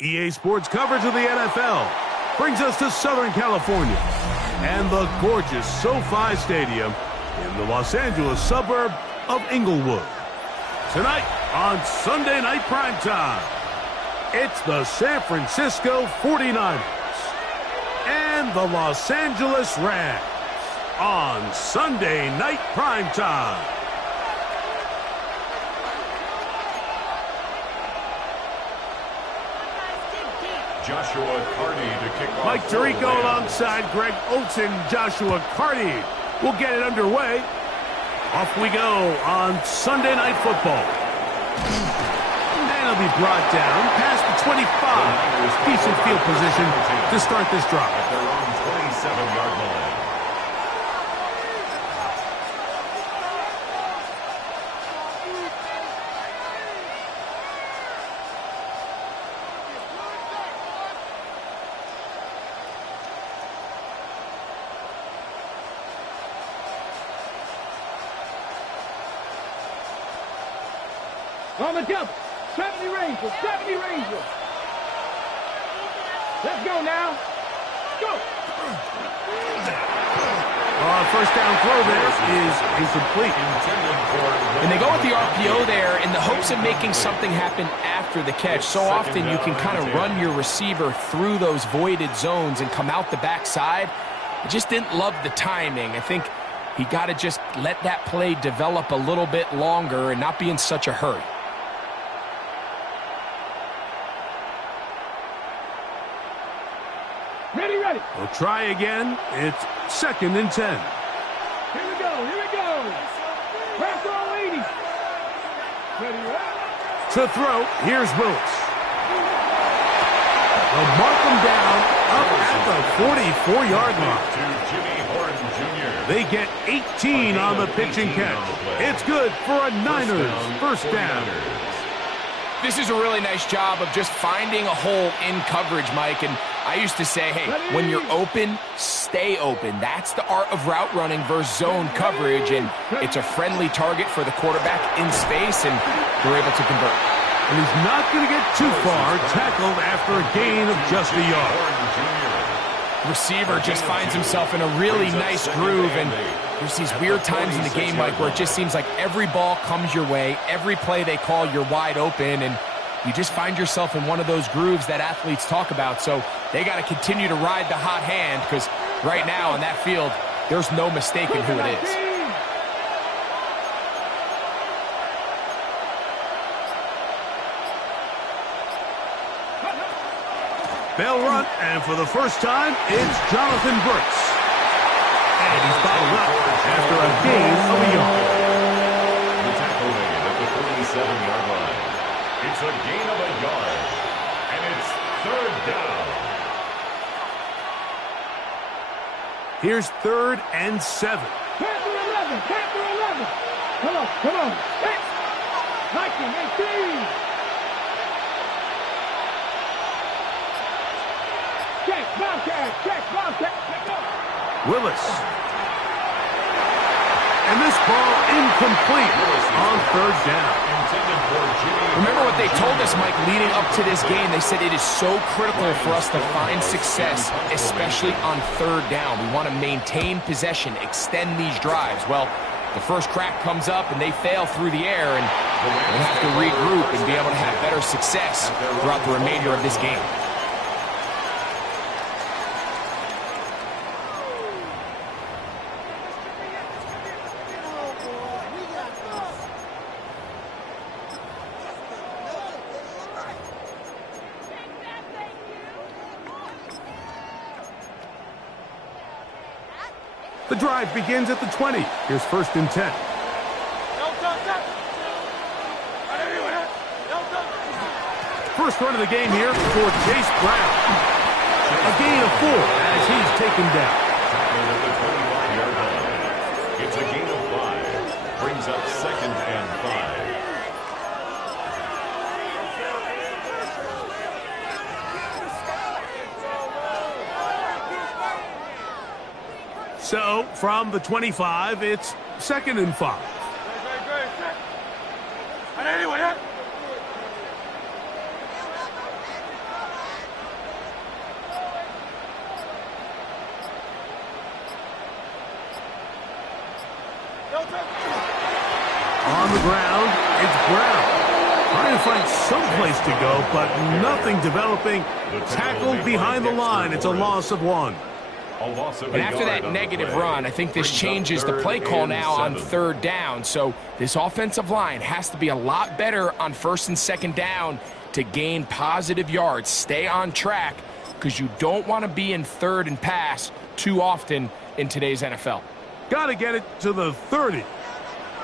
EA Sports coverage of the NFL brings us to Southern California and the gorgeous SoFi Stadium in the Los Angeles suburb of Inglewood. Tonight on Sunday Night Primetime, it's the San Francisco 49ers and the Los Angeles Rams on Sunday Night Primetime. Joshua Carney to kick off. Mike Tirico alongside Greg Olsen. Joshua Carney will get it underway. Off we go on Sunday Night Football. And it'll be brought down past the 25. Decent field position to start this drive. At their own 27-yard line. On the jump, 70 Rangers, 70 Rangers. Let's go now. Go. First down throw there is incomplete. And they go with the RPO there in the hopes of making something happen after the catch. So often you can kind of run your receiver through those voided zones and come out the backside. I just didn't love the timing. I think he got to just let that play develop a little bit longer and not be in such a hurry. Ready. We'll try again. It's 2nd and 10. Here we go. Press all 80. Ready. To throw, here's Willis. They'll mark him down up at the 44-yard line. To Jimmy Horn Jr. They get 18 on the pitch and catch. It's good for a Niners first down. This is a really nice job of just finding a hole in coverage, Mike. And I used to say, hey, when you're open, stay open. That's the art of route running versus zone coverage. And it's a friendly target for the quarterback in space, and they're able to convert. And he's not going to get too far, tackled after a gain of just a yard. Receiver just finds himself in a really nice groove, and there's these weird times in the game, Mike, where it just seems like every ball comes your way, every play they call, you're wide open, and you just find yourself in one of those grooves that athletes talk about. So they got to continue to ride the hot hand, because right now in that field, there's no mistaking who it is. They'll run, and for the first time, it's Jonathan Brooks. And he's followed up after a gain of a yard. The tackle made at the 47-yard line. It's a gain of a yard, and it's 3rd down. Here's 3rd and 7. Panther 11. Come on. Hey. 19, 18. Bobcat. Willis. And this ball incomplete on 3rd down. Remember what they told us, Mike, leading up to this game. They said it is so critical for us to find success, especially on 3rd down. We want to maintain possession, extend these drives. Well, the first crack comes up and they fail through the air, and we'll have to regroup and be able to have better success throughout the remainder of this game. The drive begins at the 20. Here's 1st and 10. First run of the game here for Chase Brown. A gain of 4 as he's taken down. At the 25-yard line. It's a gain of 5. Brings up 2nd and 5. So, from the 25, it's 2nd and 5. the ground. It's Brown. Trying to find some place to go, but nothing developing. Tackled behind the line. It's a loss of 1. And after that negative run, I think this changes the play call now on 3rd down. So this offensive line has to be a lot better on 1st and 2nd down to gain positive yards. Stay on track because you don't want to be in 3rd and pass too often in today's NFL. Got to get it to the 30.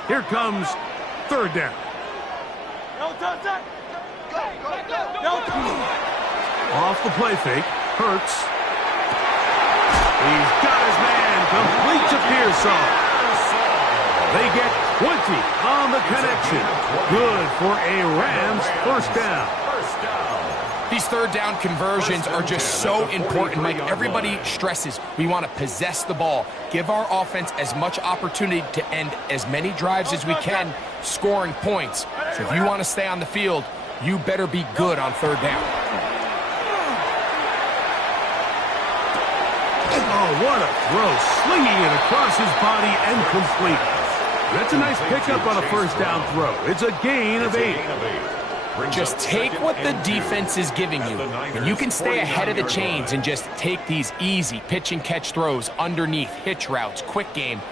Here comes 3rd down. Off the play fake. Hurts. He's got his man. Complete to Pearsall. They get 20 on the connection. Good for a Rams 1st down. These 3rd down conversions are just so important, Mike. Everybody stresses we want to possess the ball, give our offense as much opportunity to end as many drives as we can, scoring points. So if you want to stay on the field, you better be good on 3rd down. Oh, what a throw. Slinging it across his body and complete. That's a nice pickup on a 1st down throw. It's a gain of 8. Just take what the defense is giving you, and you can stay ahead of the chains and just take these easy pitch and catch throws underneath, hitch routes, quick game.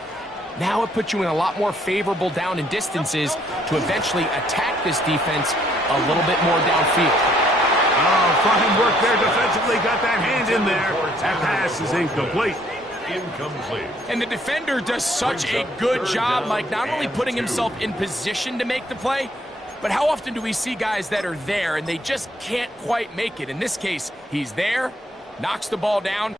Now it puts you in a lot more favorable down and distances to eventually attack this defense a little bit more downfield. Oh, fine work there defensively. Got that hand in there. That pass is incomplete. And the defender does such a good job, Mike, not only putting himself in position to make the play, but how often do we see guys that are there and they just can't quite make it? In this case, he's there, knocks the ball down.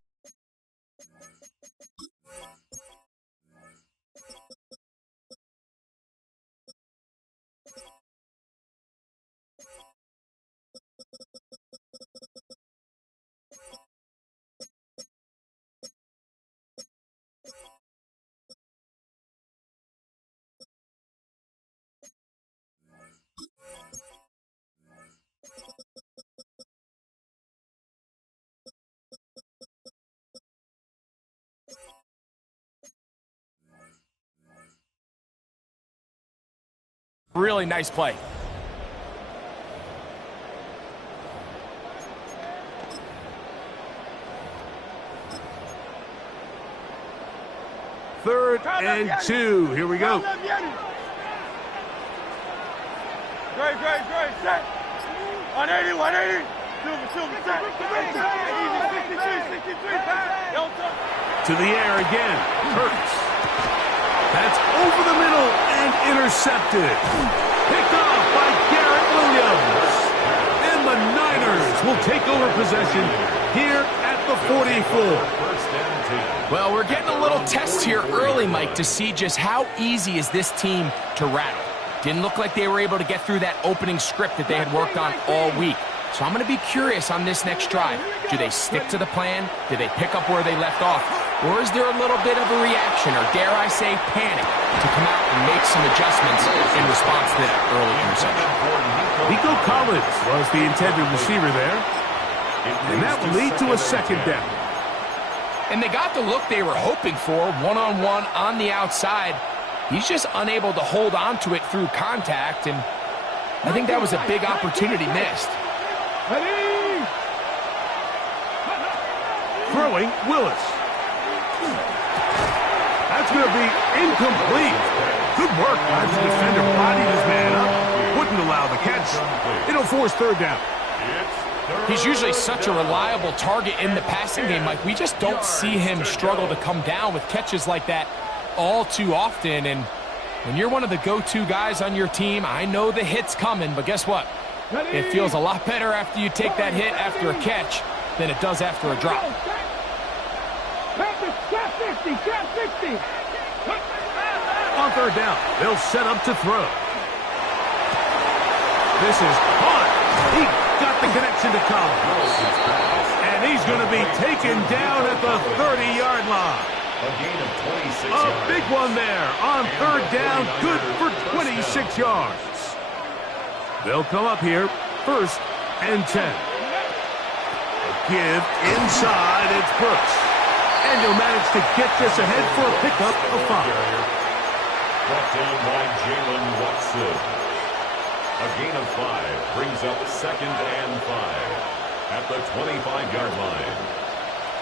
Really nice play. Third and 2. Here we go. Great. Set. 180. Silver. Set. 63. To the air again. Hurts. That's over the middle and intercepted. Picked off by Garrett Williams. And the Niners will take over possession here at the 44. Well, we're getting a little test here early, Mike, to see just how easy is this team to rattle. Didn't look like they were able to get through that opening script that they had worked on all week. So I'm going to be curious on this next drive. Do they stick to the plan? Do they pick up where they left off? Or is there a little bit of a reaction, or dare I say panic, to come out and make some adjustments in response to that early interception? Nico Collins was the intended receiver there. And that will lead to a 2nd down. And they got the look they were hoping for, one-on-one on the outside. He's just unable to hold on to it through contact, and I think that was a big opportunity missed. Throwing Willis. That's going to be incomplete. Good work. The defender bodied his man up. Wouldn't allow the catch. It'll force 3rd down. He's usually such a reliable target in the passing game, Mike. We just don't see him struggle to come down with catches like that all too often. And when you're one of the go-to guys on your team, I know the hit's coming, but guess what? It feels a lot better after you take that hit after a catch than it does after a drop. On 3rd down, they'll set up to throw. This is caught. He got the connection to Collins. And he's going to be taken down at the 30-yard line. A gain of 26 A yards. big one there on 3rd down, good for 26 yards. They'll come up here, 1st and 10. A give inside, it's Brooks. And he'll manage to get this ahead for a pickup of 5. Brought down by Jalen Watson. A gain of 5 brings up 2nd and 5 at the 25-yard line.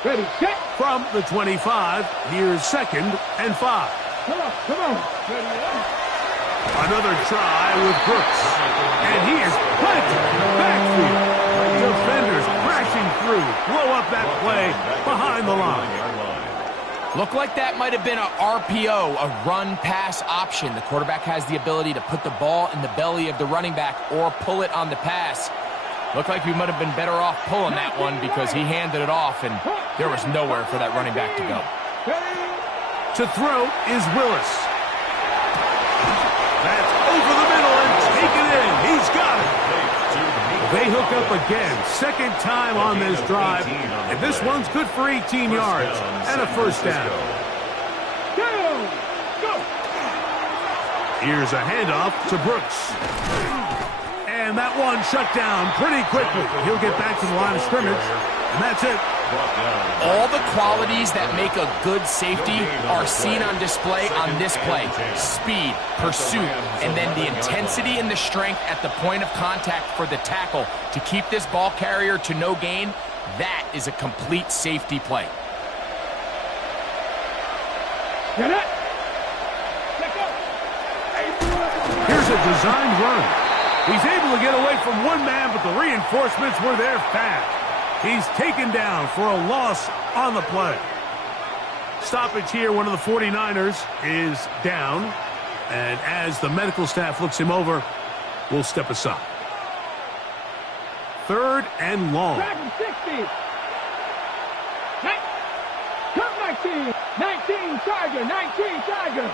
Ready, set. From the 25, here's 2nd and 5. Come on, come on. Ready, ready. Another try with Brooks. And he is planted in the backfield. Defenders crashing through. Blow up that play behind the line. Looked like that might have been a RPO, a run-pass option. The quarterback has the ability to put the ball in the belly of the running back or pull it on the pass. Looked like we might have been better off pulling that one because he handed it off, and there was nowhere for that running back to go. To throw is Willis. That's over the middle and taken in. He's got it. They hook up again. 2nd time on this drive. And this one's good for 18 yards and a first down. Here's a handoff to Brooks. And that one shut down pretty quickly. He'll get back to the line of scrimmage. And that's it. All the qualities that make a good safety are seen on display on this play. Speed, pursuit, and then the intensity and the strength at the point of contact for the tackle to keep this ball carrier to no gain. That is a complete safety play. Get it. Here's a designed run. He's able to get away from one man, but the reinforcements were there fast. He's taken down for a loss on the play. Stoppage here, one of the 49ers is down. And as the medical staff looks him over, we'll step aside. 3rd and long. 60. 19. 19 Tiger. 19 Tiger.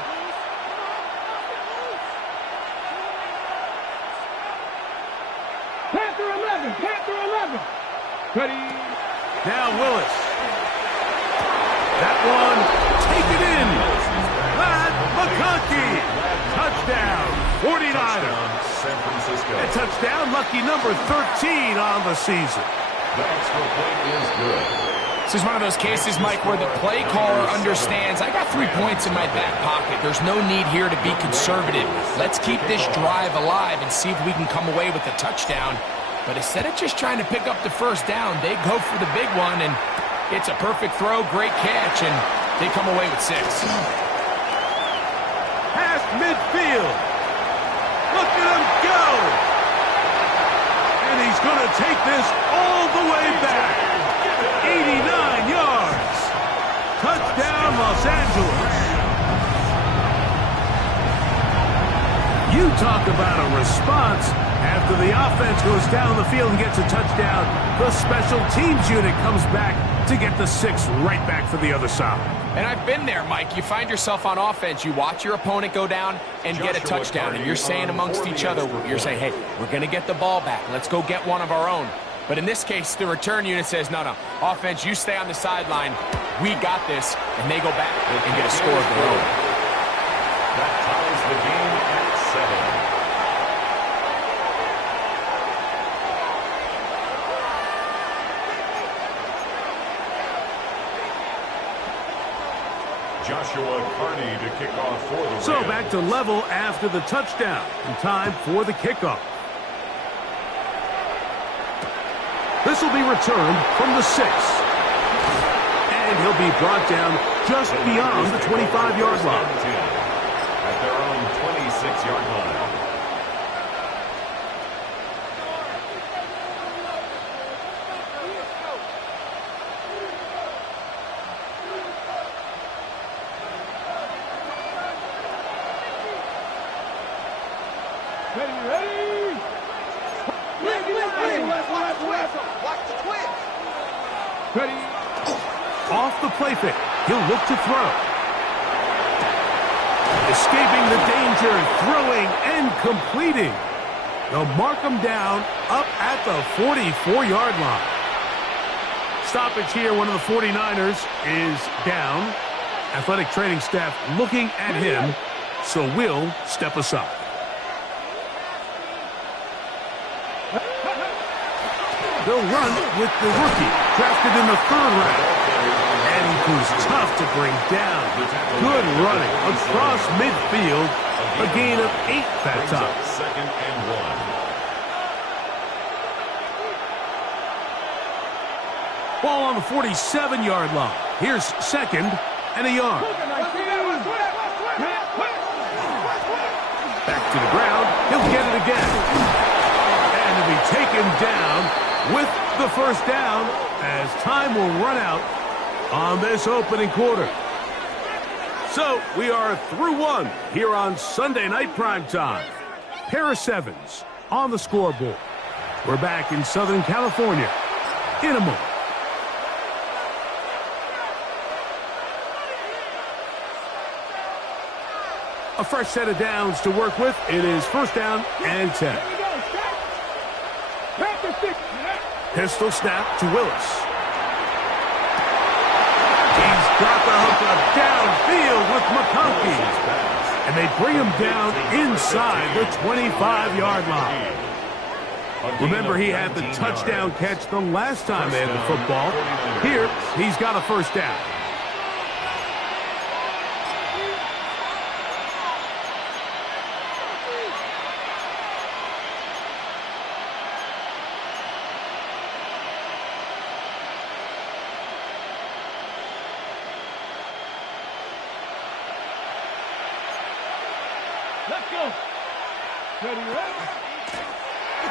Panther 11. Panther 11. Ready. Now Willis. That one taken in. That McConkey. Touchdown. 49ers. San Francisco. A touchdown, lucky number 13 on the season. The extra point is good. This is one of those cases, Mike, where the play caller understands, I got 3 points in my back pocket. There's no need here to be conservative. Let's keep this drive alive and see if we can come away with a touchdown. But instead of just trying to pick up the first down, they go for the big one, and it's a perfect throw, great catch, and they come away with 6. Past midfield. Look at him go. And he's going to take this all the way back. 89 yards. Touchdown, Los Angeles. You talk about a response. After the offense goes down the field and gets a touchdown, the special teams unit comes back to get the 6 right back for the other side. And I've been there, Mike. You find yourself on offense, you watch your opponent go down and get a touchdown, and you're saying amongst each other, you're saying, hey, we're going to get the ball back. Let's go get one of our own. But in this case, the return unit says, no, offense, you stay on the sideline. We got this, and they go back and get a score of their own. That ties the game at 7. Joshua Carney to kick off for the Rams. So back to level after the touchdown. And time for the kickoff. This will be returned from the 6. And he'll be brought down just beyond the 25-yard line. At their own 26-yard line. Ready. Watch the twist. Ready. Off the play fake. He'll look to throw. Escaping the danger, throwing and completing. They'll mark him down up at the 44-yard line. Stoppage here, one of the 49ers is down. Athletic training staff looking at him, so we'll step aside. They'll run with the rookie, drafted in the 3rd round. And he who's tough to bring down. Good running across midfield. A gain of 8 that time. Second and 1. Ball on the 47-yard line. Here's second and a yard. Back to the ground. He'll get it again. And he'll be taken down with the first down as time will run out on this opening quarter. So we are through one here on Sunday Night Primetime. Pair of sevens on the scoreboard. We're back in Southern California in a moment. A fresh set of downs to work with. It is first down and 10. Pistol snap to Willis. He's got the hook up downfield with McConkey. And they bring him down inside the 25-yard line. Remember, he had the touchdown catch the last time they had the football. Here, he's got a first down.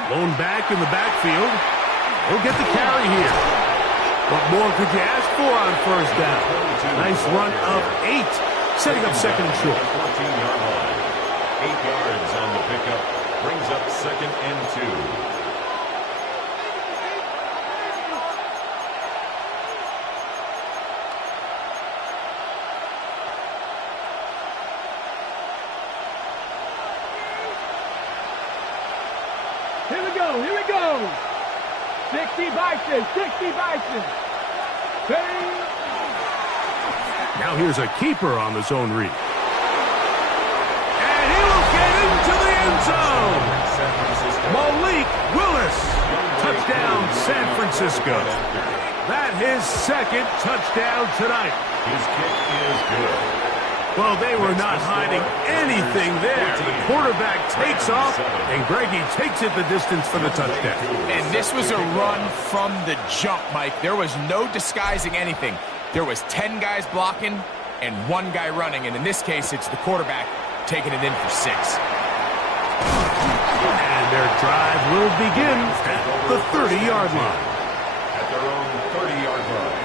Lone back in the backfield. He'll get the carry here. What more could you ask for on first down? Nice run of 8, setting up second and short. 14-yard line. 8 yards on the pickup. Brings up second and 2. Here we go. 60 Bison. Now here's a keeper on the zone read. And he will get into the end zone. Malik Willis. Touchdown, San Francisco. That his second touchdown tonight. His kick is good. Well, they were not hiding anything there. The quarterback takes off, and Greggy takes it the distance for the touchdown. And this was a run from the jump, Mike. There was no disguising anything. There was 10 guys blocking and 1 guy running, and in this case, it's the quarterback taking it in for 6. And their drive will begin at the 30-yard line. At their own 30-yard line.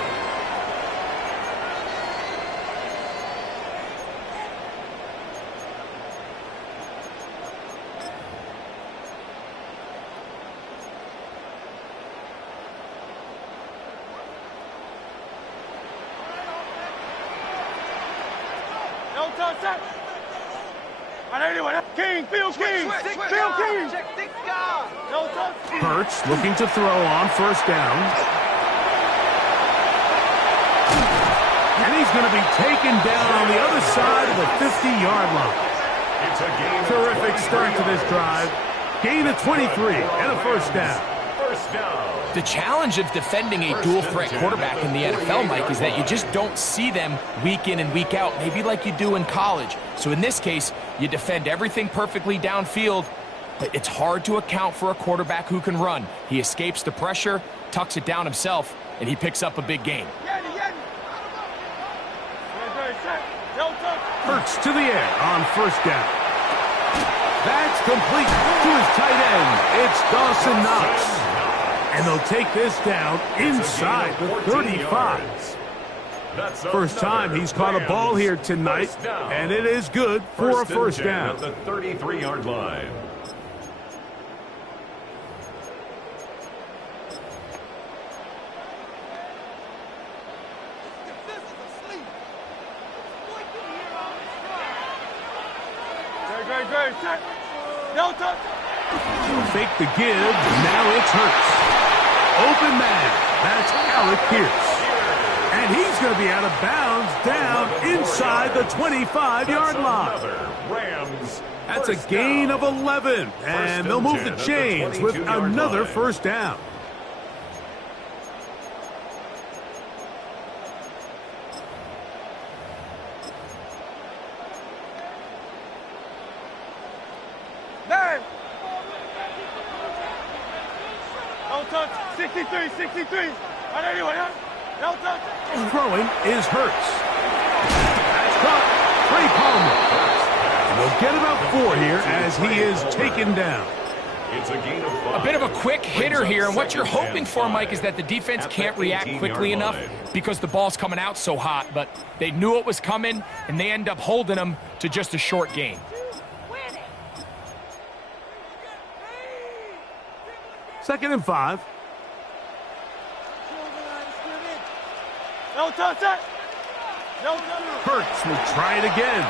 Hurts looking to throw on first down. And he's going to be taken down on the other side of the 50-yard line. It's a gain. Terrific start to this drive. Gain of 23 and a first down. First down. The challenge of defending a dual-threat quarterback in the NFL, Mike, is that you just don't see them week in and week out, maybe like you do in college. So in this case, you defend everything perfectly downfield, but it's hard to account for a quarterback who can run. He escapes the pressure, tucks it down himself, and he picks up a big gain. Hurts to the air on first down. That's complete to his tight end. It's Dawson Knox. And they'll take this down inside the 35. First time he's caught a ball here tonight, and it is good for a first down. At the 33-yard line. Fake the give, now it's Hurts. Open man, that's Alec Pierce. And he's going to be out of bounds down inside the 25-yard line. That's a gain of 11, and they'll move the chains with another first down. No touch. 63, 63. On anyone, huh? No touch. Throwing is Hurts. That's caught. Trey Palmer. We'll get about 4 here as he is taken down. It's a gain of 5. A bit of a quick hitter here, and what you're hoping for, Mike, is that the defense can't react quickly enough because the ball's coming out so hot, but they knew it was coming, and they end up holding them to just a short gain. Second and 5. No touch that. No touch. Hurts will try it again.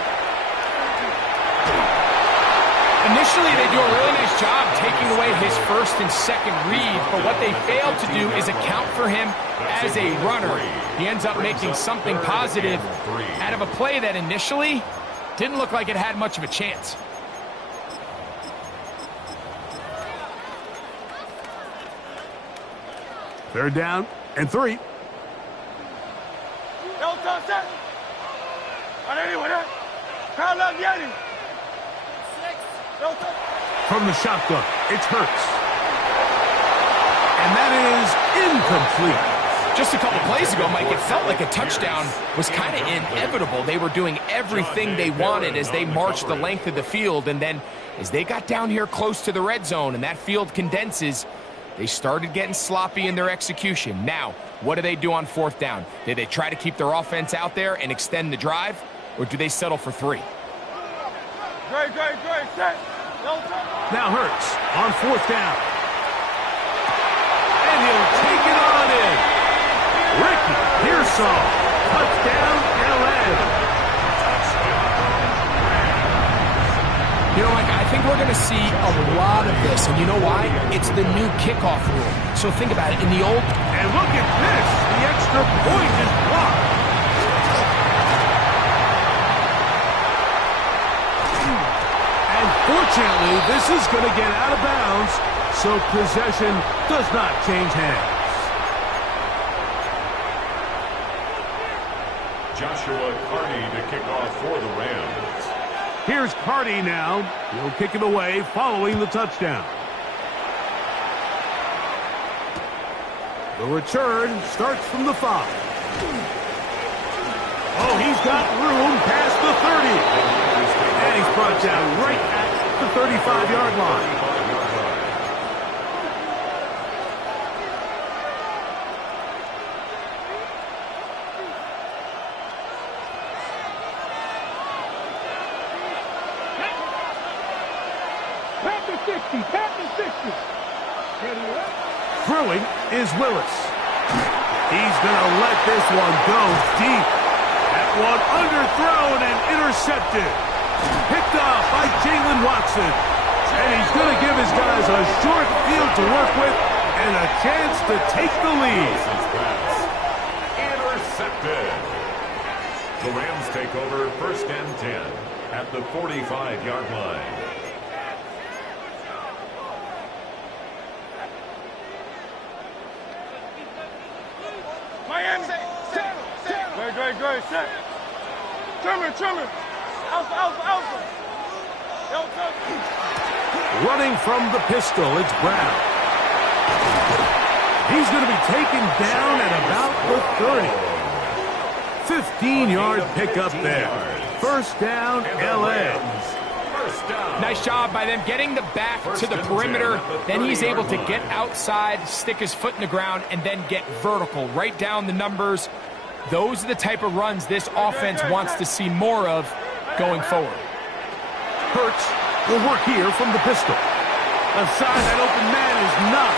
Initially, they do a really nice job taking away his first and second read, but what they failed to do is account for him as a runner. He ends up making something positive out of a play that initially didn't look like it had much of a chance. Third down and 3. No touch that. On anyone, huh? Kyle up, Yeti. From the shotgun, it's Hurts. And that is incomplete. Just a couple plays ago, Mike, it felt like a touchdown was kind of inevitable. They were doing everything they wanted as they marched the length of the field, and then as they got down here close to the red zone and that field condenses, they started getting sloppy in their execution. Now, what do they do on 4th down? Do they try to keep their offense out there and extend the drive, or do they settle for 3? Great, set. No touch. Now Hurts on 4th down. And he'll take it on in. Ricky Pearsall. Touchdown, LA. You know, Mike, I think we're going to see a lot of this, and you know why? It's the new kickoff rule. So think about it. In the old... And look at this. The extra point is blocked. Fortunately, this is going to get out of bounds, so possession does not change hands. Joshua Carney to kick off for the Rams. Here's Carney now. He'll kick it away following the touchdown. The return starts from the 5. Oh, he's got room past the 30. And he's brought down right at the 35-yard line. Pat the 60. Throwing is Willis. He's going to let this one go deep. That one underthrown and intercepted. Picked off by Jalen Watson. And he's going to give his guys a short field to work with and a chance to take the lead. Intercepted. The Rams take over 1st and 10 at the 45-yard line. Miami. Great. Set. Trimmer. Alpha. No touch. Running from the pistol, it's Brown. He's going to be taken down at about the 30. 15-yard pickup there. 1st down, LA. Nice job by them getting the back to the perimeter. Then he's able to get outside, stick his foot in the ground, and then get vertical. Right down the numbers. Those are the type of runs this offense wants to see more of going forward. Hurts will work here from the pistol. Aside that open man is Knox.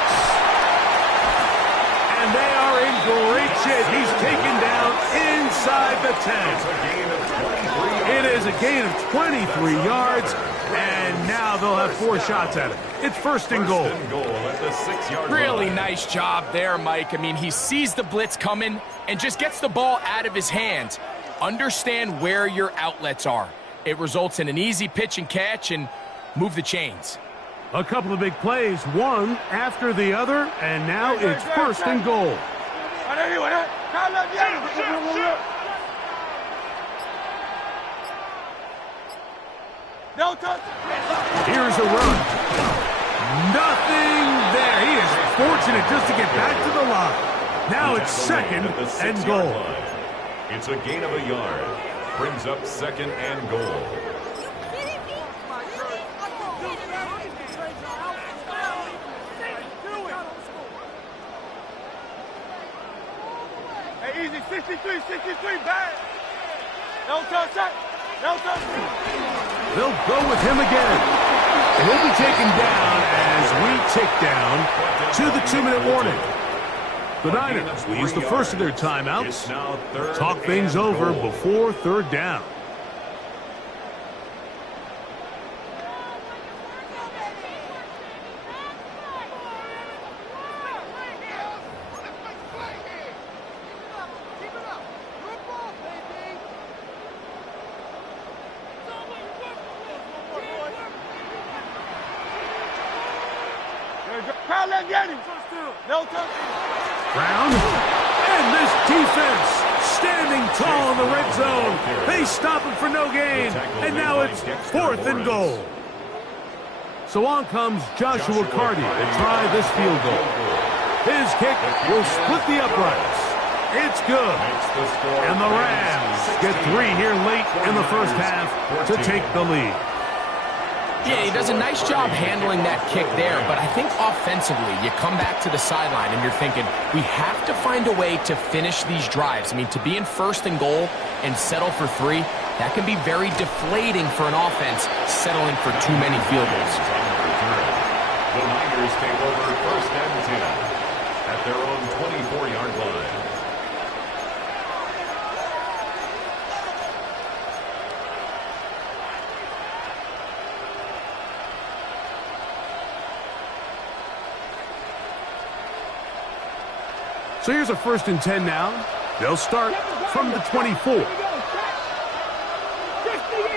And they are in great shape. He's taken down inside the 10. It is a gain of 23 yards, and now they'll have 4 shots at it. It's 1st and goal. At the 6-yard Really line. nice job there, Mike. I mean, he sees the blitz coming and just gets the ball out of his hands. Understand where your outlets are. It results in an easy pitch and catch and move the chains. A couple of big plays, one after the other, and now it's 1st and goal. No touch. Here's a run. Nothing there. He is fortunate stretching it just to get back to the line. Now it's second and goal. It's a gain of a yard. Brings up second and goal. Hey, easy, 63, bang. No touch, no touch. They'll go with him again. And he'll be taken down as we tick down to the 2-minute warning. The Niners will use the first of their timeouts. Talk things over before third down. No touch. Brown, and this defense standing tall in the red zone. They stop him for no gain, and now it's fourth and goal. So on comes Joshua Carty to try this field goal. His kick will split the uprights. It's good. And the Rams get 3 here late in the first half to take the lead. Yeah, he does a nice job handling that kick there, but I think offensively, you come back to the sideline and you're thinking, we have to find a way to finish these drives. I mean, to be in first and goal and settle for 3, that can be very deflating for an offense settling for too many field goals. The Niners take over first and 10 at their own 24-yard line. So here's a first and 10 now. They'll start from the 24. 60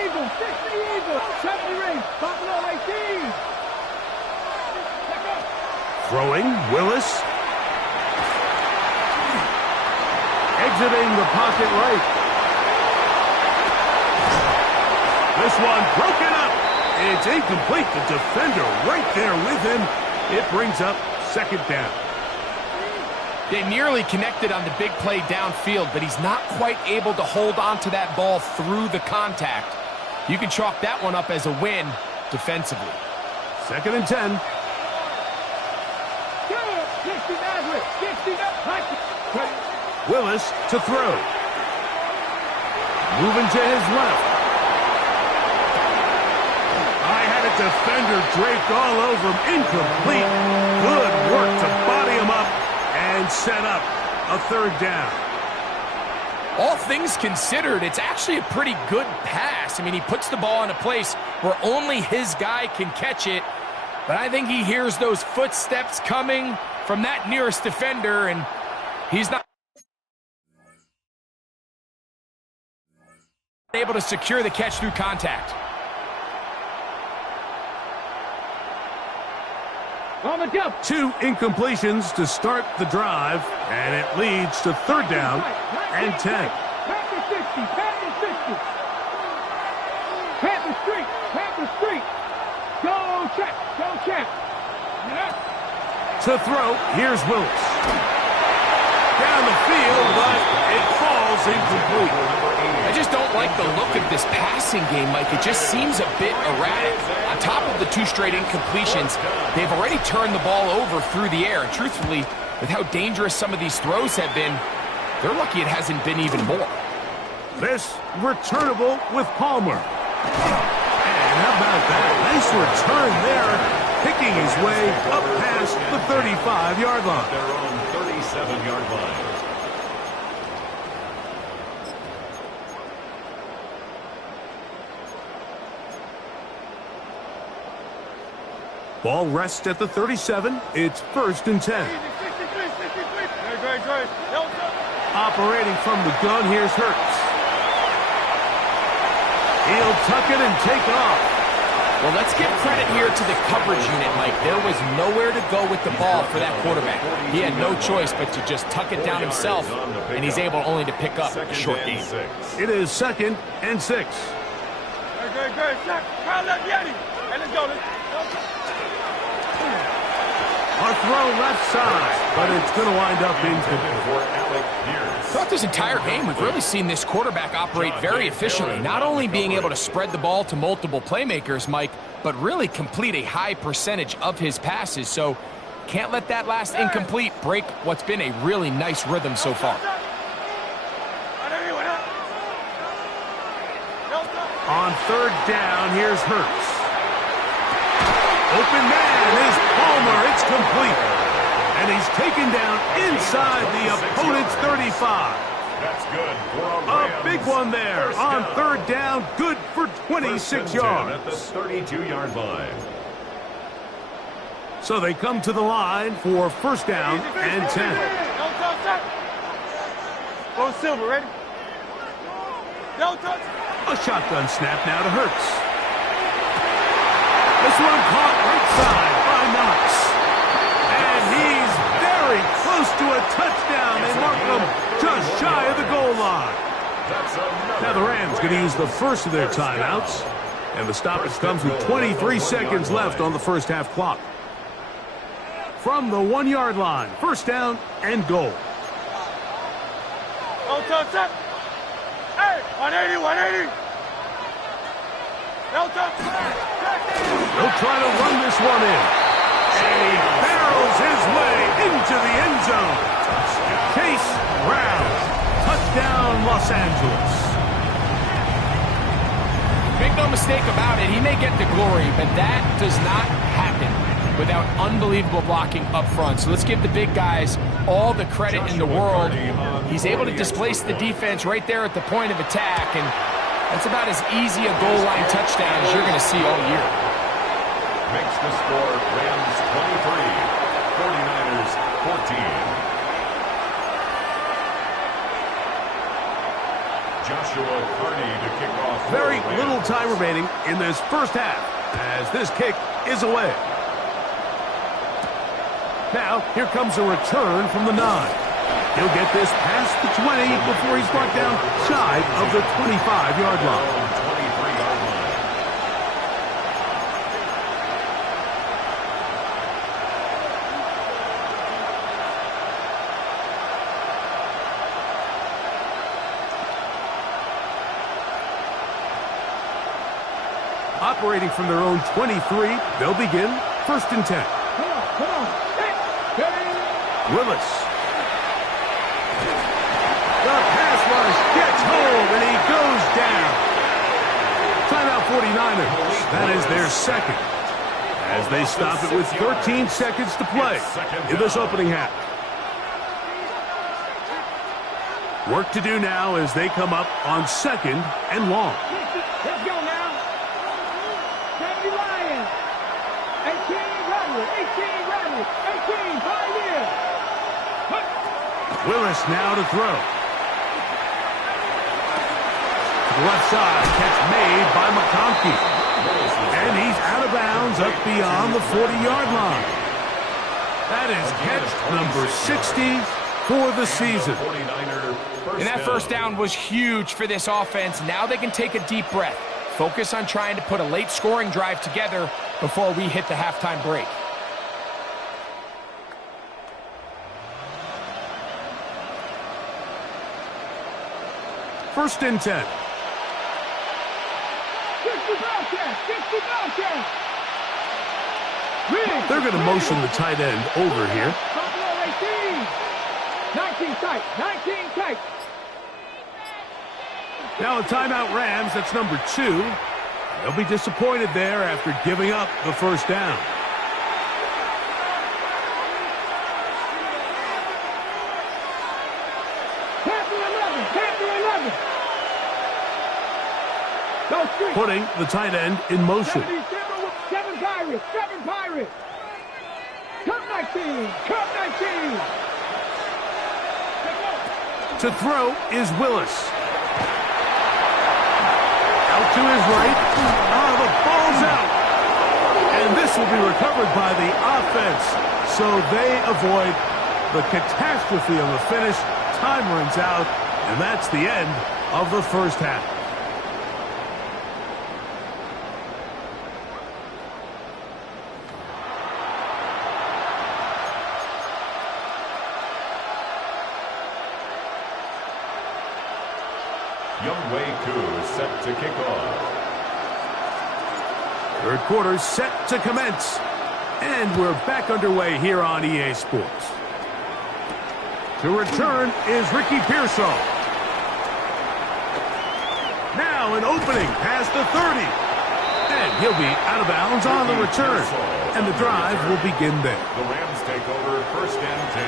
Eagles, 70 range, popping out like these. Throwing, Willis. Exiting the pocket right. This one broken up. It's incomplete. The defender right there with him. It brings up second down. They nearly connected on the big play downfield, but he's not quite able to hold on to that ball through the contact. You can chalk that one up as a win defensively. Second and 10. Willis to throw. Moving to his left. I had a defender draped all over him. Incomplete. Good work to body him up and set up a third down. All things considered, it's actually a pretty good pass. I mean, he puts the ball in a place where only his guy can catch it. But I think he hears those footsteps coming from that nearest defender, and he's not able to secure the catch through contact. On the jump. 2 incompletions to start the drive, and it leads to third down and 10. Panther 60, Panther 60. Panther Street. Go check. To throw, here's Willis. Down the field, but it falls incomplete. I just don't like the look of this passing game, Mike. It just seems a bit erratic. On top of the 2 straight incompletions, they've already turned the ball over through the air. And truthfully, with how dangerous some of these throws have been, they're lucky it hasn't been even more. This returnable with Palmer. And how about that? Nice return there, picking his way up past the 35-yard line. Their own 37-yard line. Ball rests at the 37. It's first and 10. Operating from the gun, here's Hurts. He'll tuck it and take off. Well, let's give credit here to the coverage unit, Mike. There was nowhere to go with the ball for that quarterback. He had no choice but to just tuck it down himself, and he's able only to pick up a short gain. It is second and 6. Good. Let's go. A throw left side, but it's going to wind up incomplete. Throughout this entire game, we've really seen this quarterback operate very efficiently, not only being able to spread the ball to multiple playmakers, Mike, but really complete a high percentage of his passes. So can't let that last incomplete break what's been a really nice rhythm so far. On third down, here's Hurts. Open man is Palmer. It's complete. And he's taken down inside the opponent's 35. That's good for a big one there on third down. Good for 26 yards. At the 32-yard line. So they come to the line for first down and 10. Go Silver, ready? Don't touch. A shotgun snap now to Hurts. This one caught right side by Knox. And he's very close to a touchdown. They mark him just shy of the goal line. Now the Rams going to use the first of their timeouts. And the stoppage comes with 23 seconds left on the first half clock. From the 1-yard line, first down and goal. Don't touch it. Hey, 180, 180. Don't touch it. They'll try to run this one in. And he barrels his way into the end zone. Chase Brown. Touchdown, Los Angeles. Make no mistake about it, he may get the glory, but that does not happen without unbelievable blocking up front. So let's give the big guys all the credit in the world. He's able to displace the defense right there at the point of attack, and that's about as easy a goal line touchdown as you're going to see all year. Makes the score Rams 23, 49ers 14. Joshua Carney to kick off. Very little time remaining in this first half as this kick is away. Now, here comes a return from the 9. He'll get this past the 20 before he's brought down shy of the 25-yard line. 23-yard line. Operating from their own 23, they'll begin first and 10. Come on. Willis. The pass rush gets home, and he goes down. Timeout 49ers. That is their second. As they stop it with 13 seconds to play in this opening half. Work to do now as they come up on second and long. Let's go now. 70 Lions. 18 Rebels. 18 Rebels. 18 Pioneers. Willis now to throw. To the left side, catch made by McConkey. And he's out of bounds up beyond the 40-yard line. That is catch number 60 for the season. And that first down was huge for this offense. Now they can take a deep breath. Focus on trying to put a late scoring drive together before we hit the halftime break. First and 10. 60 Bobcats. 60 Bobcats. They're going to motion the tight end over here. Buffalo 18. 19 tight. 19 tight. Now a timeout Rams. That's number 2. They'll be disappointed there after giving up the first down. Putting the tight end in motion. 7 Pirates. 7 Pirates. Cup 19. Cup 19. To throw is Willis. Out to his right. Oh, the ball's out. And this will be recovered by the offense. So they avoid the catastrophe on the finish. Time runs out. And that's the end of the first half. Youngwei Koo set to kick off. Third quarter set to commence. And we're back underway here on EA Sports. To return is Ricky Pearsall. Now an opening past the 30. And he'll be out of bounds on the return. And the drive will begin there. The Rams take over 1st and 10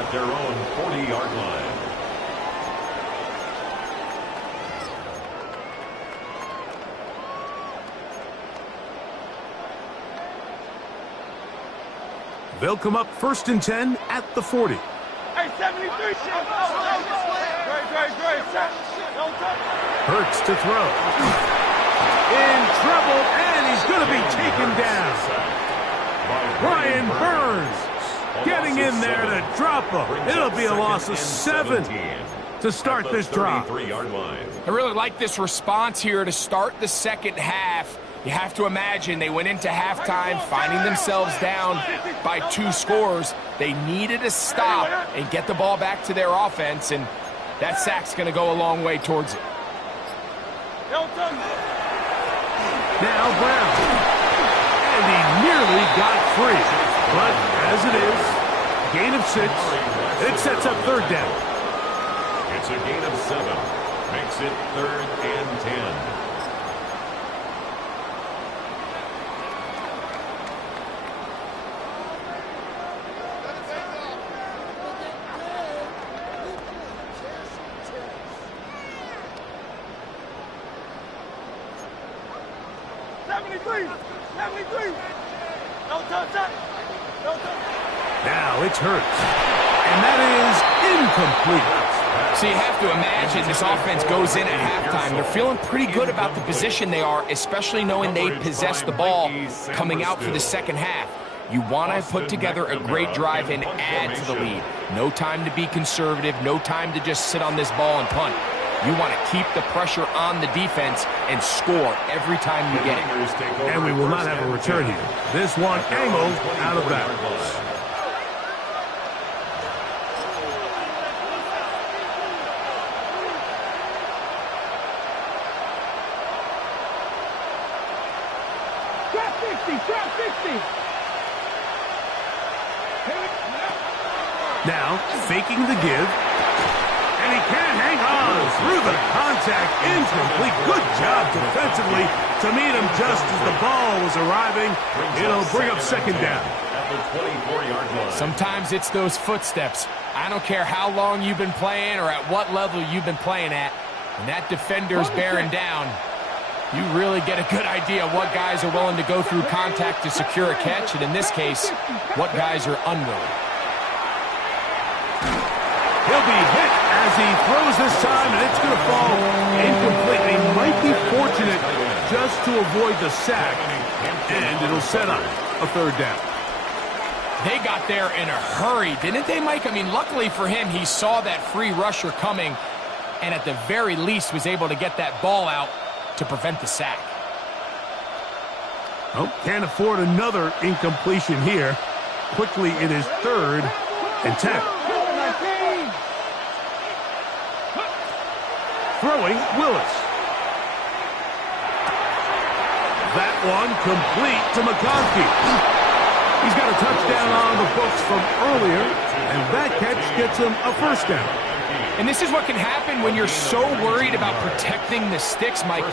at their own 40-yard line. They'll come up 1st and 10 at the 40. Hey, 73 shit. Great. Hurts to throw. In trouble, and he's going to be taken down. Brian Burns getting in there to drop him. It'll be a loss of 7 to start this drive. I really like this response here to start the second half. You have to imagine they went into halftime finding themselves down by 2 scores. They needed to stop and get the ball back to their offense, and that sack's going to go a long way towards it. Now Brown. And he nearly got free. But as it is, gain of 6. It sets up 3rd down. It's a gain of 7. Makes it 3rd and 10. Now it's Hurts. And that is incomplete. So you have to imagine this offense goes in at halftime. They're feeling pretty good about the position they are, especially knowing they possess the ball coming out for the second half. You want to put together a great drive and add to the lead. No time to be conservative. No time to just sit on this ball and punt. You want to keep the pressure on the defense and score every time you get it. And we will not have a return here. This one angled out of bounds. Now, faking the give. And he can't hang on through the contact. Incomplete. Good job defensively to meet him just as the ball was arriving. It'll bring up 2nd down. At the 24-yard line. Sometimes it's those footsteps. I don't care how long you've been playing or at what level you've been playing at. When that defender's bearing down, you really get a good idea of what guys are willing to go through contact to secure a catch, and in this case, what guys are unwilling. He'll be hit as he throws this time, and it's going to fall incomplete. He might be fortunate just to avoid the sack, and it'll set up a 3rd down. They got there in a hurry, didn't they, Mike? I mean, luckily for him, he saw that free rusher coming, and at the very least was able to get that ball out to prevent the sack. Oh, can't afford another incompletion here. Quickly, it is 3rd and 10. Throwing Willis. That one complete to McConkey. He's got a touchdown on the books from earlier, and that catch gets him a 1st down. And this is what can happen when you're so worried about protecting the sticks, Mike.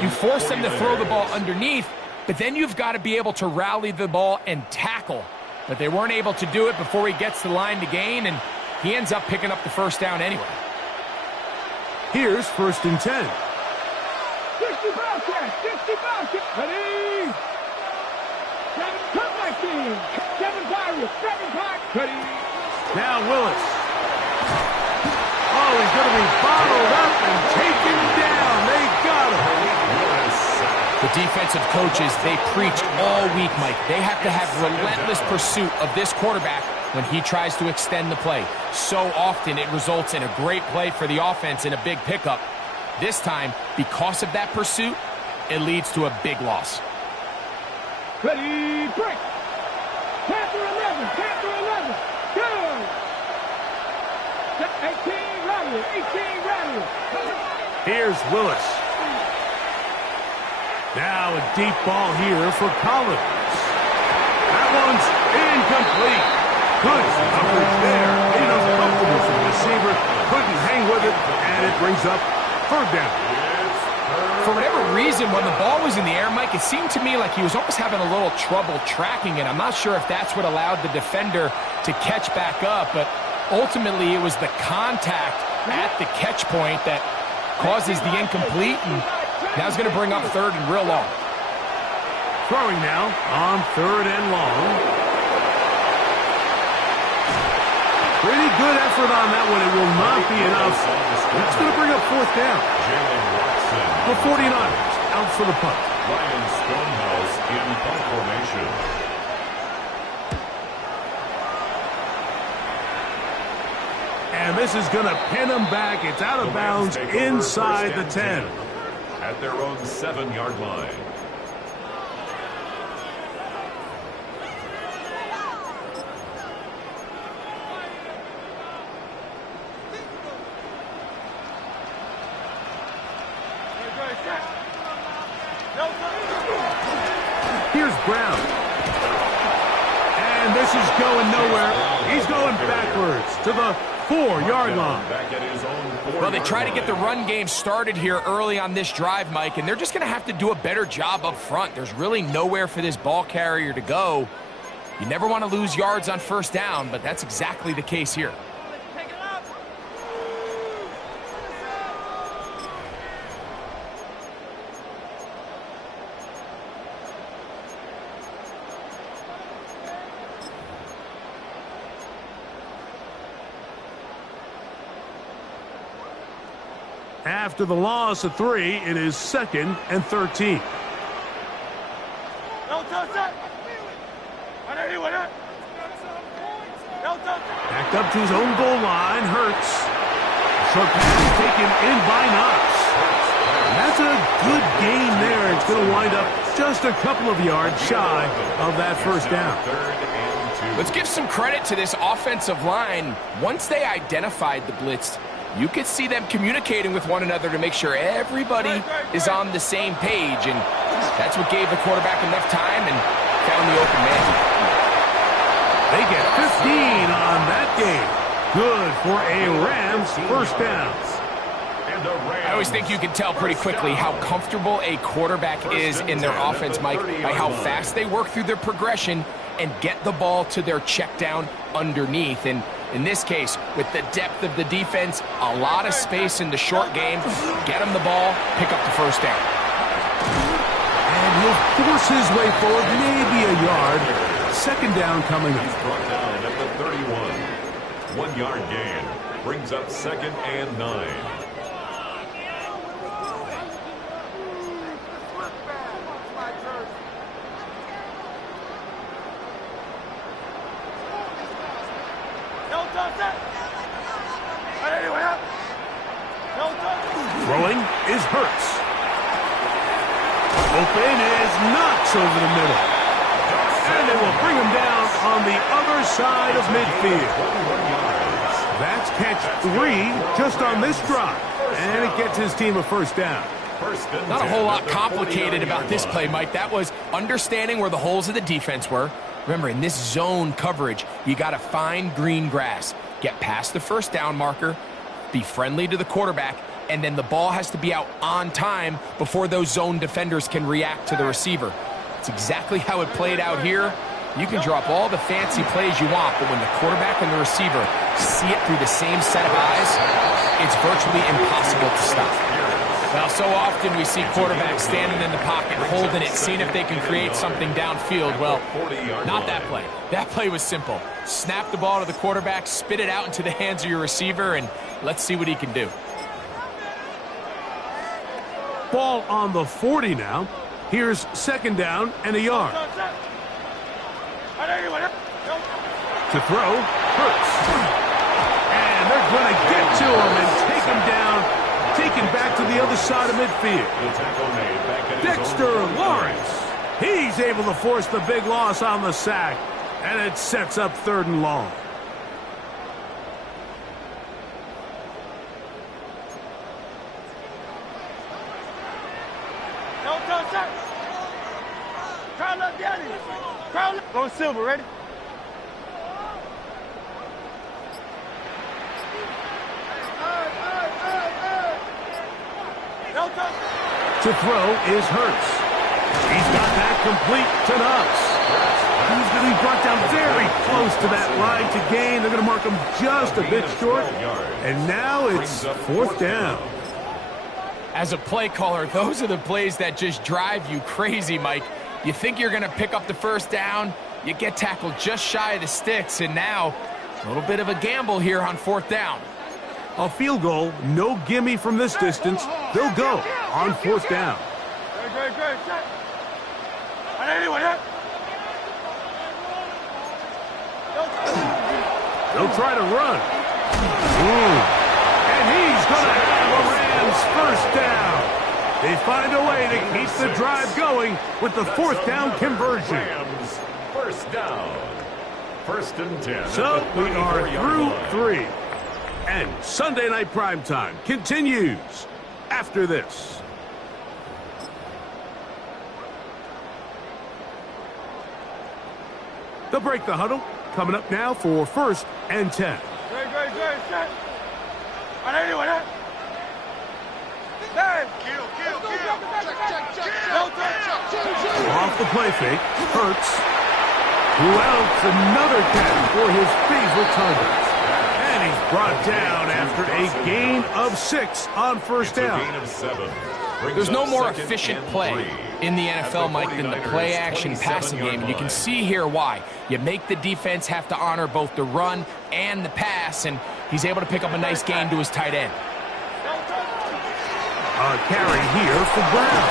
You force them to throw the ball underneath, but then you've got to be able to rally the ball and tackle. But they weren't able to do it before he gets the line to gain, and he ends up picking up the 1st down anyway. Here's 1st and 10. 60 Bobcats. Ready? 7 Pirates. Now Willis. Oh, he's going to be bottled up and taken down. They got him. The defensive coaches, they preach all week, Mike. They have to have relentless pursuit of this quarterback when he tries to extend the play. So often it results in a great play for the offense and a big pickup. This time, because of that pursuit, it leads to a big loss. Ready, break. Panther 11. Good. 18 Radius. Here's Willis. Now a deep ball here for Collins. That one's incomplete. Good coverage there. Made it uncomfortable for the receiver. Couldn't hang with it, and it brings up third down. For whatever reason, when the ball was in the air, Mike, it seemed to me like he was almost having a little trouble tracking it. I'm not sure if that's what allowed the defender to catch back up, but ultimately it was the contact at the catch point that causes the incomplete, and now it's going to bring up third and real long. Throwing now on third and long. Pretty good effort on that one. It will not be enough. That's going to bring up fourth down. The 49ers out for the punt. Ryan Stonehouse in punt formation. And this is going to pin them back. It's out of bounds inside the 10. At their own 7-yard line. Here's Brown. And this is going nowhere. He's going backwards to the 4-yard line. Well, they try to get the run game started here early on this drive, Mike, and they're just going to have to do a better job up front. There's really nowhere for this ball carrier to go. You never want to lose yards on first down, but that's exactly the case here. After the loss of 3, it is 2nd and 13. Backed up to his own goal line. Hurts. Short pass is taken in by Knox. And that's a good gain there. It's going to wind up just a couple of yards shy of that first down. Let's give some credit to this offensive line. Once they identified the blitz, you could see them communicating with one another to make sure everybody is on the same page, and that's what gave the quarterback enough time and found the open man. They get 15 on that game. Good for a Rams first down. I always think you can tell pretty quickly how comfortable a quarterback is in their offense, Mike, by how fast they work through their progression and get the ball to their check down underneath. And in this case, with the depth of the defense, a lot of space in the short game, get him the ball, pick up the first down. And he'll force his way forward, maybe a yard. Second down coming up. He's brought down at the 31. 1-yard gain brings up 2nd and 9. Throwing is Hurts. Open is Knox over the middle. And they will bring him down on the other side of midfield. That's catch 3 just on this drive. And it gets his team a first down. Not a whole lot complicated about this play, Mike. That was understanding where the holes of the defense were. Remember, in this zone coverage, you got to find green grass. Get past the first down marker, be friendly to the quarterback, and then the ball has to be out on time before those zone defenders can react to the receiver. It's exactly how it played out here. You can drop all the fancy plays you want, but when the quarterback and the receiver see it through the same set of eyes, it's virtually impossible to stop. Well, so often we see quarterbacks standing in the pocket, holding it, seeing if they can create something downfield. Well, not that play. That play was simple. Snap the ball to the quarterback, spit it out into the hands of your receiver, and let's see what he can do. Ball on the 40 now. Here's second down and a yard. To throw, Hurts. And they're going to get to him and take him down. Taken back to the other side of midfield. Dexter Lawrence. He's able to force the big loss on the sack. And it sets up 3rd and long. Go Silver, ready? To throw is Hurts. He's got that complete to Nuts. He's going to be brought down very close to that line to gain. They're going to mark him just a bit short. And now it's 4th down. As a play caller, those are the plays that just drive you crazy, Mike. You think you're going to pick up the 1st down, you get tackled just shy of the sticks, and now a little bit of a gamble here on 4th down. A field goal, no gimme from this distance. They'll go on 4th down. They'll try to run. Ooh. And he's going to have a Rams 1st down. They find a way to keep the drive going with the 4th down conversion. Rams 1st down. 1st and 10. So we are through 3. And Sunday Night Primetime continues after this. They'll break the huddle. Coming up now for 1st and 10. Off the play fake, Hurts, who outs another catch for his favorite target. And he's brought down after a gain of 6 on 1st down. Gain of 7. There's no more efficient play in the NFL, Mike, than the play-action passing game. And you can see here why. You make the defense have to honor both the run and the pass, and he's able to pick up a nice gain to his tight end. A carry here for Brown.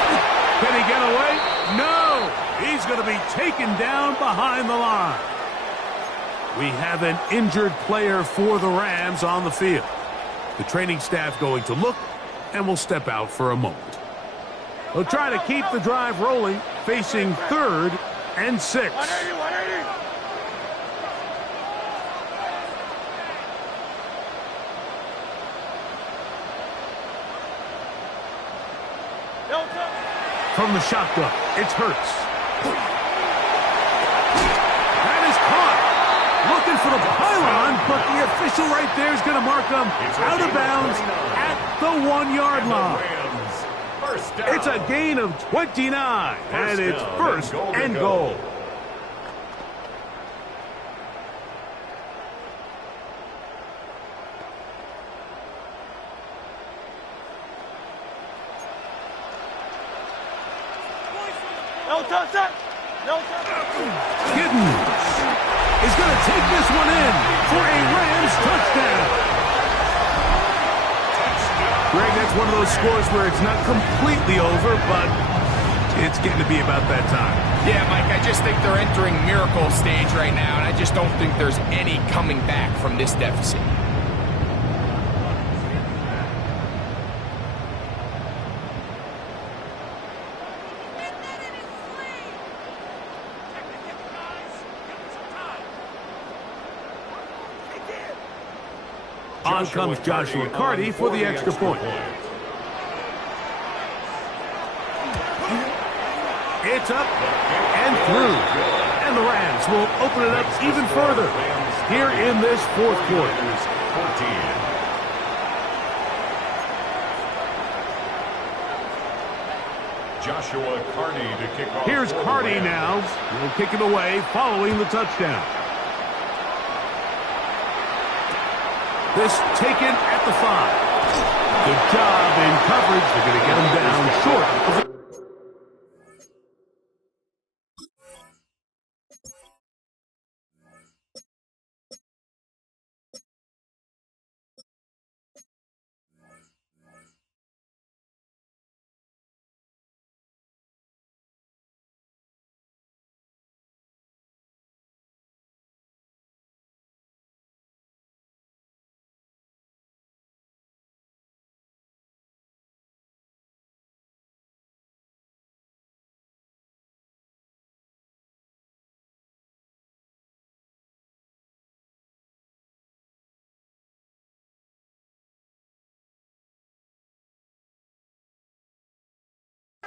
Can he get away? No! He's going to be taken down behind the line. We have an injured player for the Rams on the field. The training staff going to look and will step out for a moment. They'll try to keep the drive rolling, facing 3rd and 6. From the shotgun, it's Hurts. That is caught. Looking for the pylon, but the official right there is going to mark him out of bounds at the 1-yard line. It's a gain of 29, and it's 1st and goal. Giddens is going to take this one in for a Rams touchdown. Greg, that's one of those scores where it's not completely over, but it's getting to be about that time. Yeah, Mike, I just think they're entering miracle stage right now, and I just don't think there's any coming back from this deficit. On comes Joshua Carty for the extra point. It's up and through. And the Rams will open it up even further here in this 4th quarter. Joshua Carty to kick off. Here's Carty now. He'll kick it away following the touchdown. This taken at the 5. Good job in coverage. They're going to get him down short of the...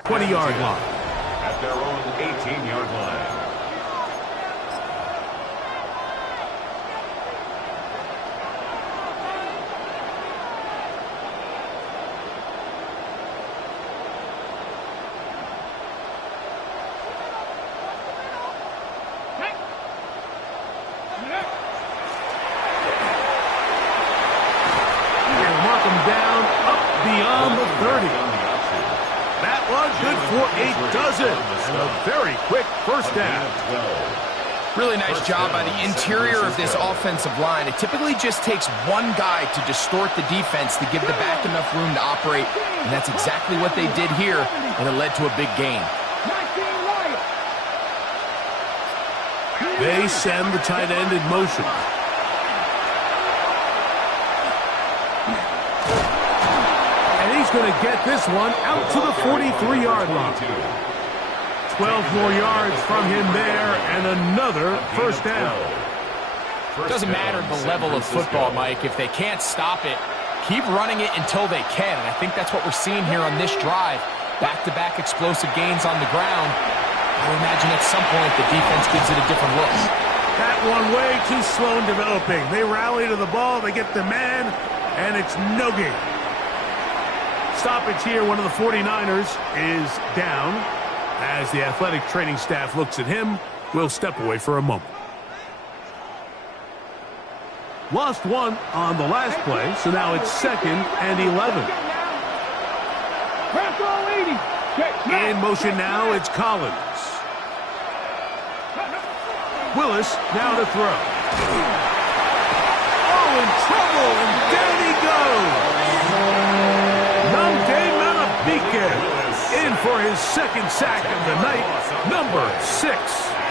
'20-yard line. At their own 18-yard line. 30. That one good for a dozen. And a very quick first down. Really nice job by the interior of this offensive line. It typically just takes one guy to distort the defense to give the back enough room to operate, and that's exactly what they did here, and it led to a big gain. They send the tight end in motion. And he's going to get this one out to the 43-yard line. 12 more yards from him there, and another first down. It doesn't matter the level of football, Mike. If they can't stop it, keep running it until they can. And I think that's what we're seeing here on this drive. Back-to-back explosive gains on the ground. I would imagine at some point the defense gives it a different look. That one way too slow in developing. They rally to the ball, they get the man, and it's no gain. Stoppage here, one of the 49ers is down. As the athletic training staff looks at him, we'll step away for a moment. Lost one on the last play, so now it's 2nd and 11. In motion now, it's Collins. Willis now to throw. Oh, in trouble, and down he goes. Namde Manabike in for his 2nd sack of the night, number 6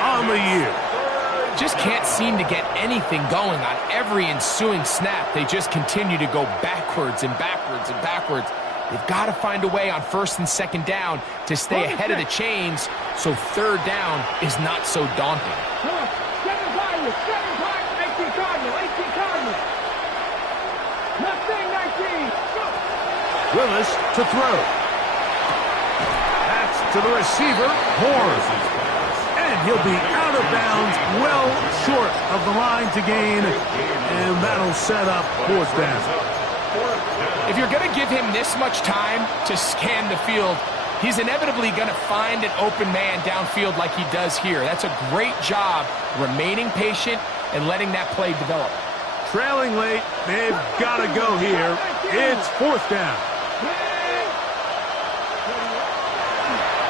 on the year. Just can't seem to get anything going on every ensuing snap. They just continue to go backwards and backwards and backwards. They've got to find a way on 1st and 2nd down to stay ahead of the chains, so 3rd down is not so daunting. 19. Willis to throw. To the receiver, Horn. And he'll be out of bounds, well short of the line to gain, and that'll set up 4th down. If you're going to give him this much time to scan the field, he's inevitably going to find an open man downfield like he does here. That's a great job remaining patient and letting that play develop. Trailing late, they've got to go here. It's 4th down.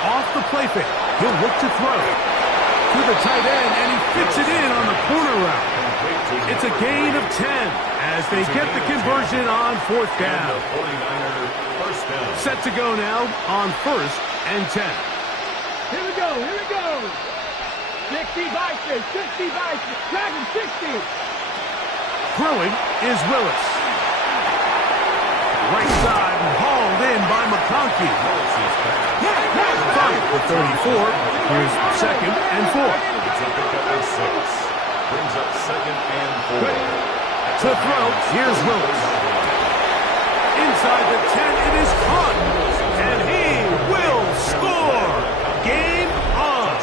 Off the play fake, he'll look to throw. To the tight end, and he fits it in on the corner route. It's a gain of 10 as they get the conversion on 4th down. Set to go now on 1st and 10. Here we go, here we go. 60 Bison, 60 Bison, Dragon 60. Throwing is Willis. Right side and hauled in by McConkey. 5 for 34. Here's 2nd and 4. It's a pickup of 6. Brings up 2nd and 4. To throw, here's Willis. Inside the 10, it is caught. And he will score. Game on.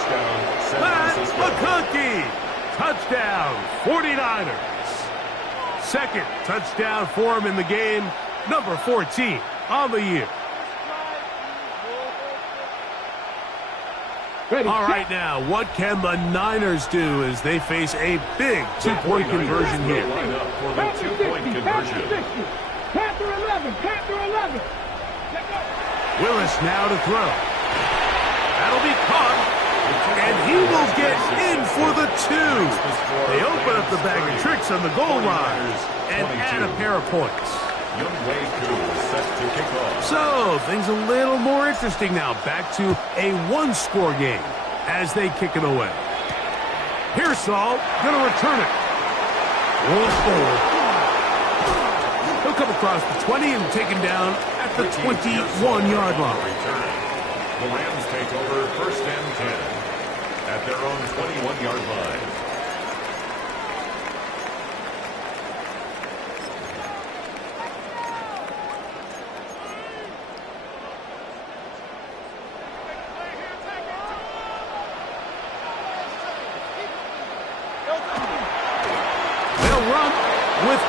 Matt McConkey. Touchdown, 49ers. 2nd touchdown for him in the game. Number 14 on the year. All right, now, what can the Niners do as they face a big 2-point conversion here? Panther 60, Panther 60, Panther 11, Panther 11. Willis now to throw. That'll be caught, and he will get in for the 2. They open up the bag of tricks on the goal line and add a pair of points. So, things a little more interesting now. Back to a 1-score game as they kick it away. Pearsall going to return it. Won't forward. He'll come across the 20 and taken down at the 21-yard line. The Rams take over 1st and 10 at their own 21-yard line.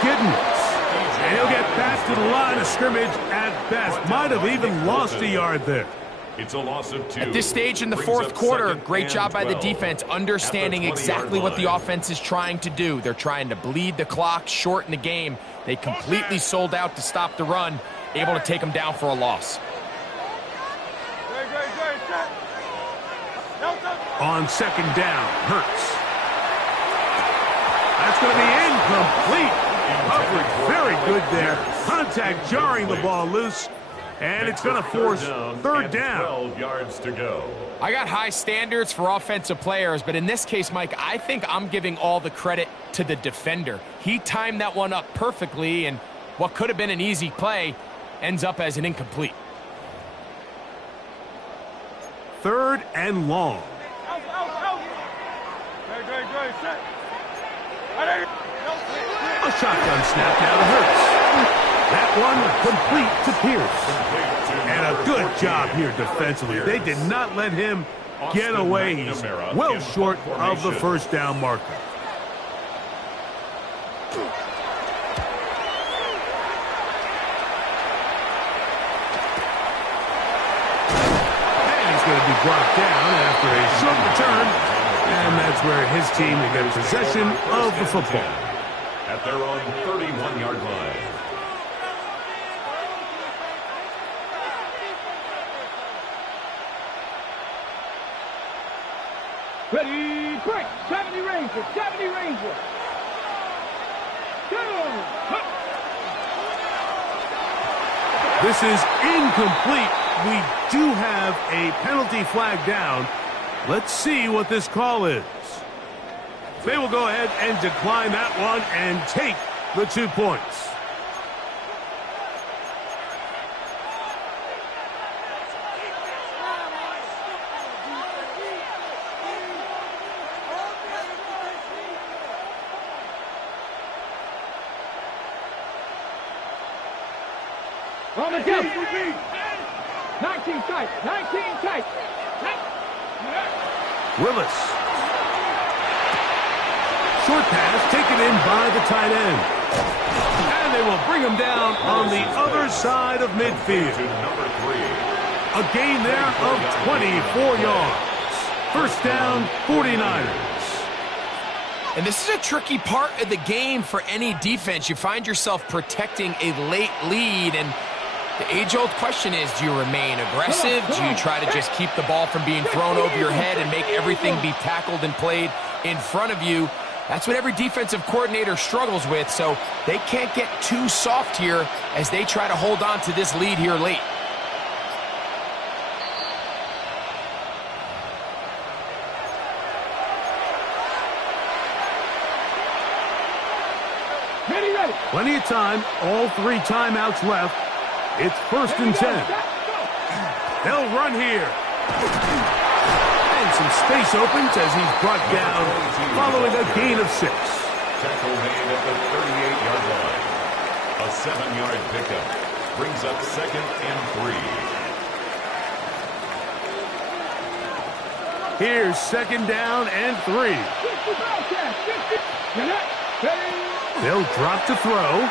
And he'll get back to the line of scrimmage at best. Might have even lost a yard there. It's a loss of 2. At this stage in the 4th quarter, great job by the defense understanding exactly what the offense is trying to do. They're trying to bleed the clock, shorten the game. They completely sold out to stop the run, able to take them down for a loss. On second down, Hurts. That's going to be incomplete. Coverage very good there. Contact jarring the ball loose. And it's going to force third down. 12 yards to go. I got high standards for offensive players, but in this case, Mike, I think I'm giving all the credit to the defender. He timed that one up perfectly, and what could have been an easy play ends up as an incomplete. Third and long. A shotgun snap now to Hurts. That one complete to Pierce. And a good job here defensively. They did not let him get away. He's well short of the first down marker. And he's going to be brought down after a short return. And that's where his team will get possession of the football. At their own 31-yard line. Ready, break. 70 Ranger, 70 Ranger. Go. This is incomplete. We do have a penalty flag down. Let's see what this call is. They will go ahead and decline that one and take the 2 points. On the deck. 19 tight, 19 tight. Willis. Short pass taken in by the tight end. And they will bring him down on the other side of midfield. To number 3. A gain there of 24 yards. First down, 49ers. And this is a tricky part of the game for any defense. You find yourself protecting a late lead, and the age-old question is, do you remain aggressive? Do you try to just keep the ball from being thrown over your head and make everything be tackled and played in front of you? That's what every defensive coordinator struggles with, so they can't get too soft here as they try to hold on to this lead here late. Ready. Plenty of time. All 3 timeouts left. It's first and 10. They'll run here. And some space opens as he's brought down following a gain of 6. Tackle made at the 38-yard line. A 7-yard pickup brings up second and 3. Here's second down and 3. They'll drop to throw.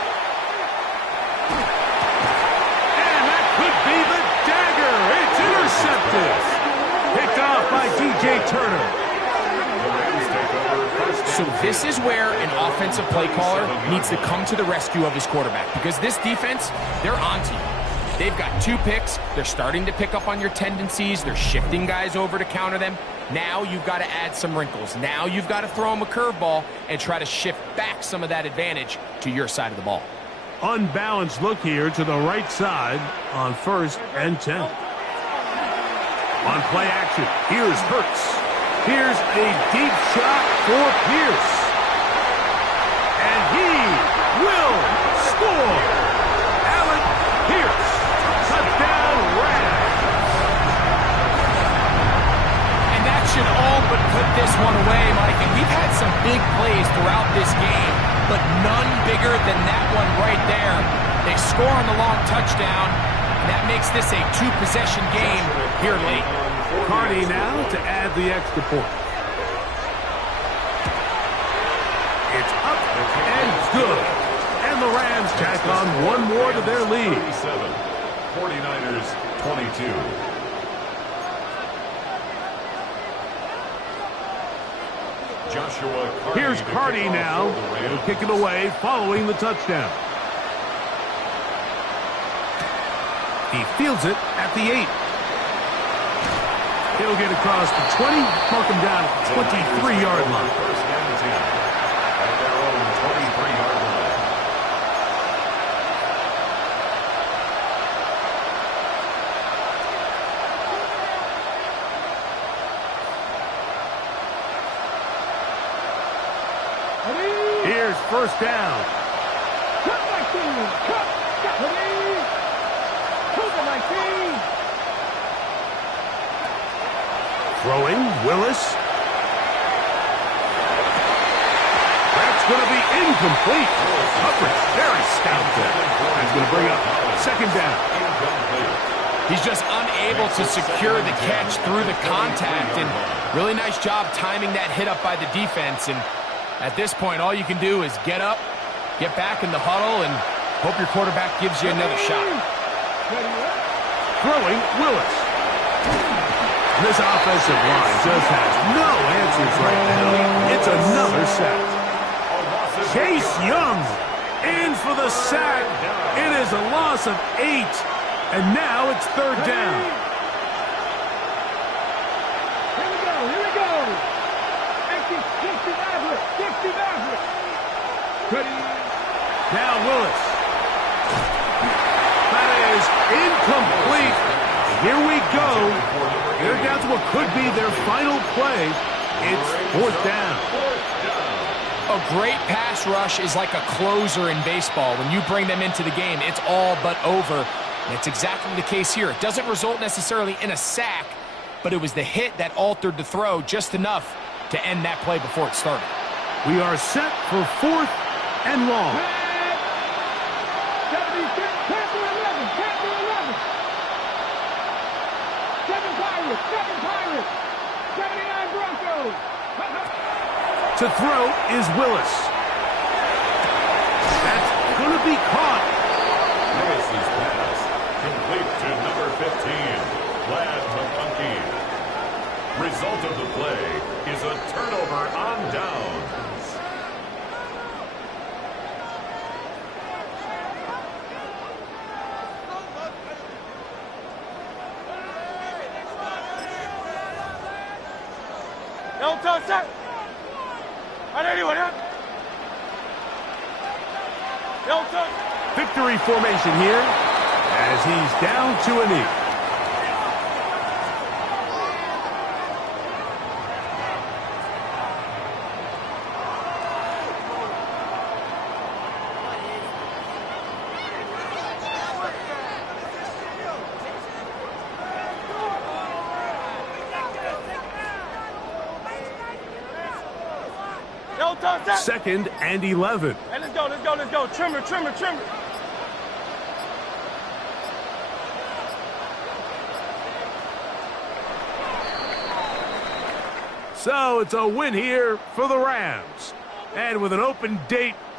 And that could be the dagger. It's intercepted. Picked off by DJ Turner. So this is where an offensive play caller needs to come to the rescue of his quarterback, because this defense, they're onto you. They've got 2 picks. They're starting to pick up on your tendencies. They're shifting guys over to counter them. Now you've got to add some wrinkles. Now you've got to throw them a curveball and try to shift back some of that advantage to your side of the ball. Unbalanced look here to the right side on first and 10. On play action, here's Hurts. Here's a deep shot for Pierce. And he will score. Alec Pierce. Touchdown, Rams. And that should all but put this one away, Mike. And we've had some big plays throughout this game, but none bigger than that one right there. They score on the long touchdown, and that makes this a 2-possession game here late. Carney now to add the extra point. It's up and good. And the Rams tack on one more to their lead. 37, 49ers 22. Joshua Carney. Here's Carney now. He'll kick it away following the touchdown. He fields it at the 8. He'll get across the 20, mark him down at the 23-yard line. First and 10 at their own 23-yard line. Here's first down. Cut my team! Cut! Ready? Cover my team! Throwing, Willis. That's going to be incomplete. Coverage very stout there. That's going to bring up second down. He's just unable to secure the catch through the contact, and really nice job timing that hit up by the defense. And at this point, all you can do is get up, get back in the huddle, and hope your quarterback gives you another shot. Throwing, Willis. This offensive line just has no answers right now. It's another sack. Chase Young in for the sack. It is a loss of 8. And now it's third down. Here we go, here we go. 60 Maverick, 60 Maverick. Ready? Now Willis. That is incomplete. Here we go. They're down to what could be their final play. It's fourth down. A great pass rush is like a closer in baseball. When you bring them into the game, it's all but over. And it's exactly the case here. It doesn't result necessarily in a sack, but it was the hit that altered the throw just enough to end that play before it started. We are set for fourth and long. Seven Pirates. 79 Broncos. To throw is Willis. That's going to be caught. Lewis's pass complete to number 15, Vlad McConkey. Result of the play is a turnover on downs. Victory formation here as he's down to a knee. Second and 11. Hey, let's go. Trimmer. So it's a win here for the Rams. And with an open date